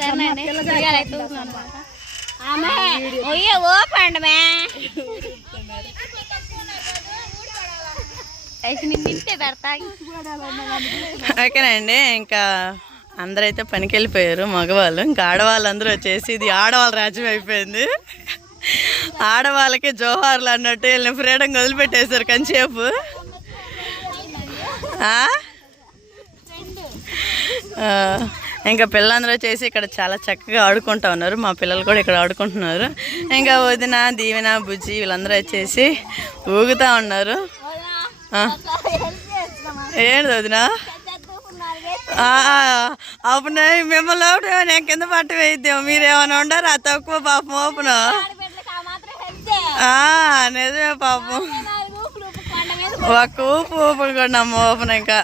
సరేనండి ఓ పండమే ఓకేనండి. ఇంకా అందరైతే పనికి వెళ్ళిపోయారు మగవాళ్ళు. ఇంకా ఆడవాళ్ళందరూ వచ్చేసి ఇది ఆడవాళ్ళ రాజ్యం అయిపోయింది. ఆడవాళ్ళకి జోహార్లు అన్నట్టు వీళ్ళని ఫ్రీడమ్ వదిలిపెట్టేశారు కంచేపు. ఇంకా పిల్లలందరూ వచ్చేసి ఇక్కడ చాలా చక్కగా ఆడుకుంటా ఉన్నారు. మా పిల్లలు కూడా ఇక్కడ ఆడుకుంటున్నారు. ఇంకా వదిన దీవెన బుజ్జి వీళ్ళందరూ వచ్చేసి ఊగుతూ ఉన్నారు. ఏంటి వదిన అప్పుడు మిమ్మల్ని ఓపెన్ నేను కింద పట్టు వేయిద్దాం. మీరేమైనా ఉండరు ఆ తక్కువ పాపం ఓపెను. నిజమే పాపం ఒక్క ఊపు ఊపుడు కూడా నమ్మ ఓపెన్. ఇంకా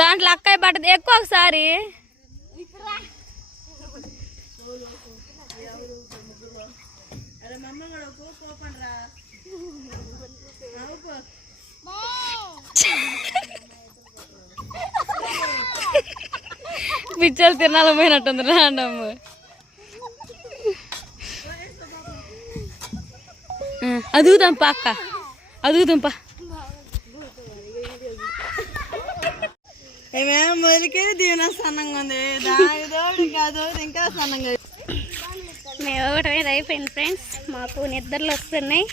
దాంట్లో అక్కాయ పట్టదు ఎక్కువ ఒకసారి పిచ్చలు తినాలి పోయినట్టుంది రాండమ్మ. అదుగుదాంపా అక్క అదుగుదాంపా. ఏమేమో మొదలుకే దీవెన సన్నంగా ఉంది. కాదు ఇంకా సన్నంగా. మేము ఒకటి మీద అయిపోయింది ఫ్రెండ్స్. మాకు నిద్రలు వస్తున్నాయి.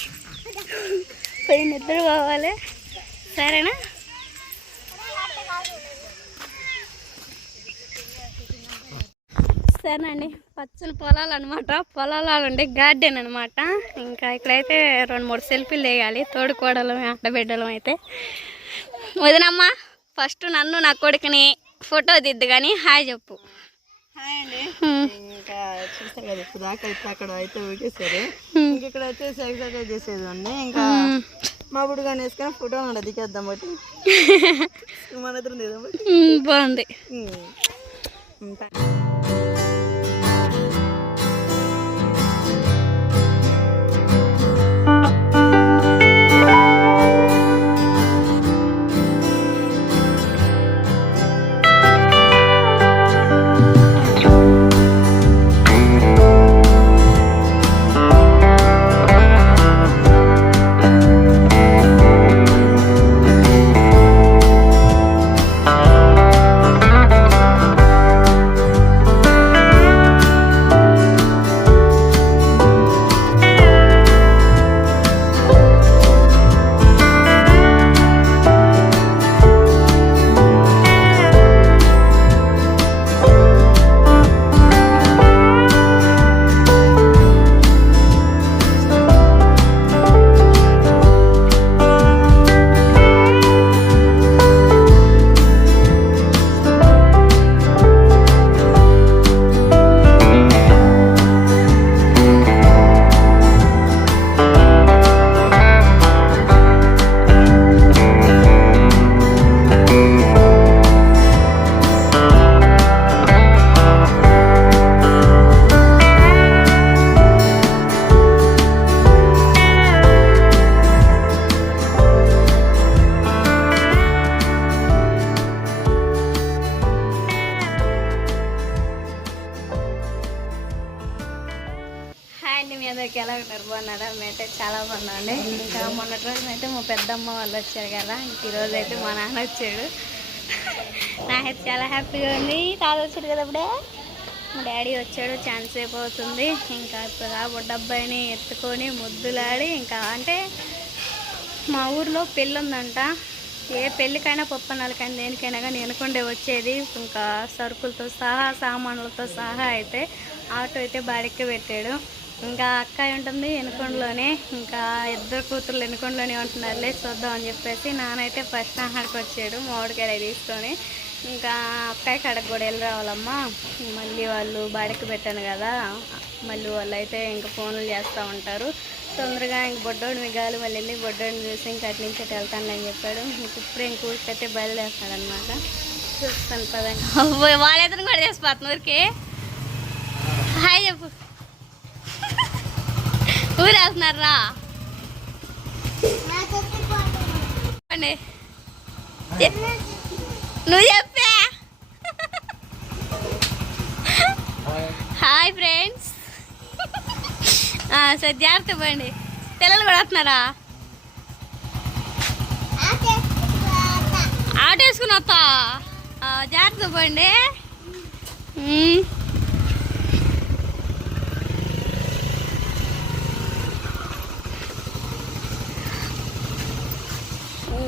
పోయి నిద్ర పోవాలి సరేనా. సరేనండి పచ్చని పొలాలు అనమాట. పొలాలు ఉండే గార్డెన్ అనమాట. ఇంకా ఇక్కడైతే 2-3 సెల్ఫీలు వేయాలి. తోడుకోడలం ఆడబిడ్డలం అయితే. వదినమ్మ ఫస్ట్ నన్ను నా కొడుకుని ఫోటో దిద్దు కానీ హాయ్ చెప్పు. హాయ్ అండి. ఇంకా చూసారు కదా ఇప్పుడు దాకా అయితే అక్కడ అయితే ఊగేశారు. ఇంక ఇక్కడ వచ్చేసి ఎక్సర్సైజ్ చేసేది అండి. ఇంకా మా బుడుగాని వేసుకొని ఫోటో దిగేద్దాం బట్టి మన ఇద్దరం దిద్దాం బట్టి బాగుంది. అయితే చాలా బాగుందండి. ఇంకా మొన్నటి రోజున అయితే మా పెద్దమ్మ వాళ్ళు వచ్చారు కదా, ఇంక ఈరోజు అయితే మా నాన్న వచ్చాడు. నాకైతే చాలా హ్యాపీగా ఉంది. తాత వచ్చాడు కదా అప్పుడే, మా డాడీ వచ్చాడు. ఛాన్స్ సేపు అవుతుంది. ఇంకా ఇప్పుడు ఆ బుడ్డబ్బాయిని ఎత్తుకొని ముద్దులాడి, ఇంకా అంటే మా ఊర్లో పెళ్ళి ఉందంట. ఏ పెళ్ళికైనా పప్పన్నాలకైనా దేనికైనా కానీ వెనకుండే వచ్చేది. ఇంకా సరుకులతో సహా సామాన్లతో సహా అయితే ఆటో అయితే బాడిక్కి పెట్టాడు. ఇంకా అక్క ఉంటుంది వెనుకొండలోనే, ఇంకా ఇద్దరు కూతుర్లు వెనుకొండలోనే ఉంటున్నారులే చూద్దామని చెప్పేసి నాన్నైతే ఫస్ట్ ఆహాడికి వచ్చాడు మామిడికాయలు తీసుకొని. ఇంకా అక్కయ్య కాడకు కూడా వెళ్ళి రావాలమ్మా, మళ్ళీ వాళ్ళు బాడికి పెట్టాను కదా, మళ్ళీ వాళ్ళు అయితే ఇంకా ఫోన్లు చేస్తూ ఉంటారు. తొందరగా ఇంక బొడ్డోడు మిగాలి మళ్ళీ వెళ్ళి బొడ్డోడిని చూసి ఇంకా అటు నుంచి వెళ్తాను అని చెప్పాడు. ఇప్పుడే ఇంక ఊరికైతే బయలుదేరుతాడు అనమాట. చూస్తాను పదండి. వాళ్ళైతే కూడా చేసిపోతున్నా ఊరికి. హాయ్ చెప్పు. ఊరేస్తున్నారా నువ్వు చెప్పా. Hi friends. సరే జాగ్రత్త పోండి. పిల్లలు కూడా వస్తున్నారా? ఆటో వేసుకుని వస్తా. జాగ్రత్త పోండి.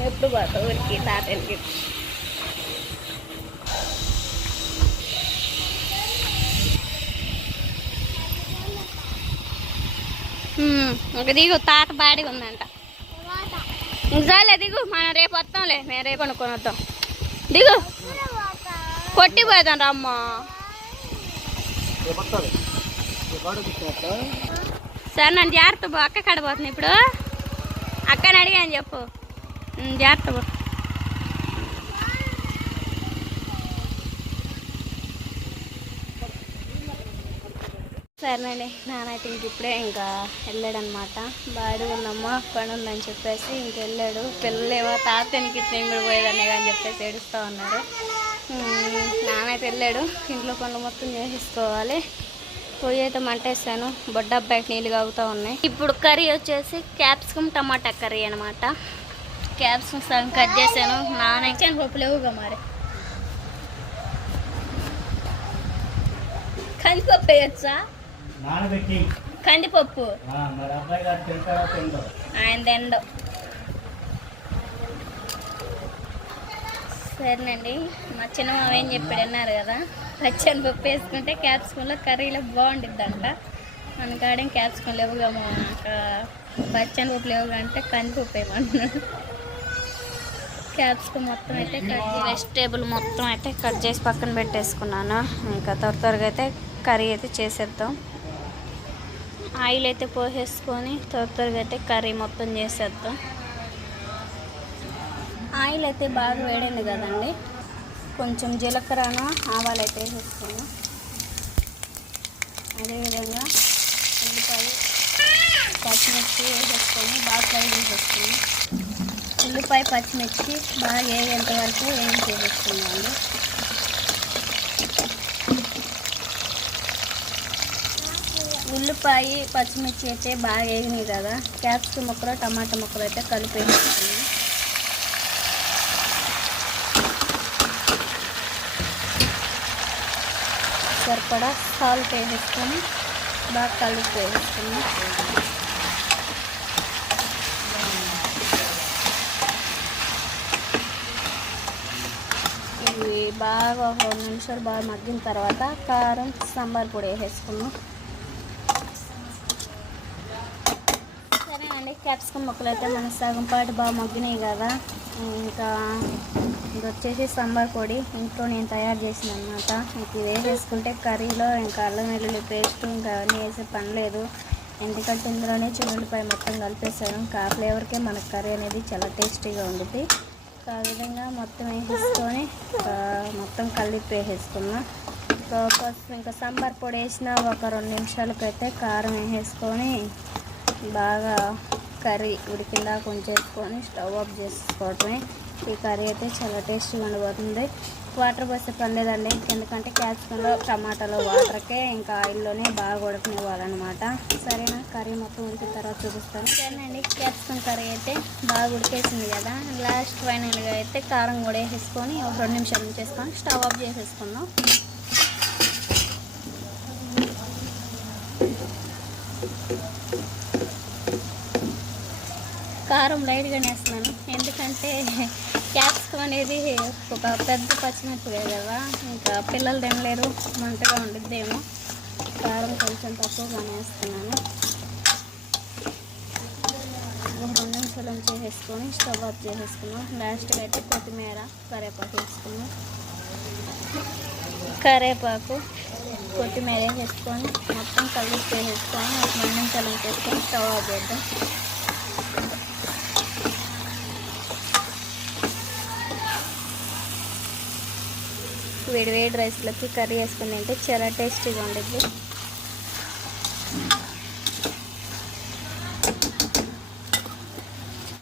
ఎప్పుడు పోతావు ఊరికి తాతకి? ఒక దిగు, తాత బాడిగా ఉందంట. ఇంకసాలే దిగు, మనం రేపు వస్తాంలే. మేము రేపు అనుకొని వద్దాం. దిగు, కొట్టిపోతాం రమ్మ. సరే నన్ను జాగ్రత్త పో. అక్క కడపోతుంది ఇప్పుడు. అక్కని అడిగాను చెప్పు. జాగ్రత్త పో. సరేనండి, నానైతే ఇంక ఇప్పుడే ఇంకా వెళ్ళాడనమాట. బాడీ ఉందమ్మా పని ఉందని చెప్పేసి ఇంక వెళ్ళాడు. పిల్లలేమో తాతనికి నేను పోయేదాన్ని అని చెప్పేసి ఏడుస్తూ ఉన్నారు. నానైతే వెళ్ళాడు. ఇంట్లో పనులు మొత్తం చేసేసుకోవాలి. పొయ్యి అయితే మంటేసాను. బొడ్డబ్బాయికి నీళ్ళు కాగుతూ ఉన్నాయి. ఇప్పుడు కర్రీ వచ్చేసి క్యాప్సికమ్ టమాటా కర్రీ అనమాట. క్యాప్సికమ్ సగం కట్ చేశాను. నాన్న పప్పు లేవుగా మరి. కందిపప్పు వేయచ్చా? కందిపప్పు ఆయన తిండు. సరేనండి, మా చిన్న మామ ఏం చెప్పాడు అన్నారు కదా, పచ్చని పప్పు వేసుకుంటే క్యాప్సికంలో కర్రీలో బాగుండిద్దంట. మన కాడేం క్యాప్సికం లేవుగా, పచ్చని పప్పు లేవుగా అంటే కందిపప్పు వేయమన్నాడు. క్యాప్సికం మొత్తం అయితే వెజిటేబుల్ మొత్తం అయితే కట్ చేసి పక్కన పెట్టేసుకున్నాను. ఇంకా త్వరగా అయితే కర్రీ అయితే చేసేద్దాం. ఆయిల్ అయితే పోసేసుకొని త్వరగా అయితే కర్రీ మొత్తం చేసేద్దాం. ఆయిల్ అయితే బాగా వేడండి కదండి. కొంచెం జీలకర్రను ఆవాలు అయితే వేసేసుకున్నాం. అదేవిధంగా ఉల్లిపాయ పచ్చిమిర్చి వేసేసుకొని బాగా ఫ్రై చేసేసుకున్నాం. ఉల్లిపాయ పచ్చిమిర్చి బాగా వేగేంత వరకు వేయించేసుకున్నాము. ఉల్లిపాయ పచ్చిమిర్చి అయితే బాగా వేగినాయి కదా, క్యాప్సికం ముక్కలు టమాటా ముక్కలు అయితే కలిపి వేసుకున్నాం. సరిపడా సాల్ట్ వేసుకొని బాగా కలిపి వేసుకున్నాం. ఇవి బాగా 2 నిమిషాలు బాగా మగ్గిన తర్వాత కారం సాంబార్ పొడి వేసేసుకున్నాం. సరేనండి, క్యాప్సికమ్ ముక్కలు అయితే మన సగం పాటు బాగా మగ్గినాయి కదా. ఇంకా ఇది వచ్చేసి సాంబార్ పొడి ఇంట్లో నేను తయారు చేసిన అనమాట. ఇంక ఇది వేసేసుకుంటే కర్రీలో ఇంకా అల్లం వెల్లుల్లి పేస్ట్ ఇంకా అవన్నీ వేసే పని లేదు. ఎందుకంటే ఇందులోనే చిన్నులపాయ మొత్తం కలిపేసాను. ఇంకా ఆ ఫ్లేవర్కే మనకు కర్రీ అనేది చాలా టేస్టీగా ఉంటుంది. ఆ విధంగా మొత్తం వేసేసుకొని మొత్తం కలిపి వేసేసుకున్నా. ఇంకా సాంబార్ పొడి వేసిన ఒక 2 నిమిషాలకైతే కారం వేసేసుకొని బాగా కర్రీ ఉడికిందా కొంచెం వేసుకొని స్టవ్ ఆఫ్ చేసుకోవటమే. ఈ కర్రీ అయితే చాలా టేస్టీగా ఉండబోతుంది. వాటర్ పోస్తే పర్లేదండి, ఎందుకంటే క్యాప్సికంలో టమాటాలో వాటర్కే ఇంకా ఆయిల్లోనే బాగా ఉడకనివ్వాలన్నమాట. సరేనా, కర్రీ మొత్తం ఉడికిన తర్వాత చూపిస్తాను. సరేనండి, క్యాప్సికం కర్రీ అయితే బాగా ఉడికేసింది కదా. లాస్ట్ ఫైనల్గా అయితే కారం కూడా వేసేసుకొని ఒక 2 నిమిషాలు ఉంచేసుకొని స్టవ్ ఆఫ్ చేసేసుకుందాం. కారం లైట్గానే వేస్తున్నాను, ఎందుకంటే క్యాప్సికం అనేది ఒక పెద్ద పచ్చిమిరపకాయ కదా, ఇంకా పిల్లలు తినలేరు, మంటగా ఉండిద్దేమో. కారం కొంచెం తక్కువగానే వేస్తున్నాను. ఒక 2 నిమిషాలు చేసేసుకొని స్టవ్ ఆఫ్ చేసేసుకున్నాం. లాస్ట్గా అయితే కొత్తిమీర కరివేపాకు వేసుకున్నాం. కరివేపాకు కొత్తిమీర వేసుకొని మొత్తం కలిపి చేసేసుకొని ఒక 2 నిమిషాలు చేసుకొని స్టవ్ ఆఫ్ చేద్దాం. వేడి వేడి రైస్లోకి కర్రీ వేసుకుని తింటే చాలా టేస్టీగా ఉంటుంది.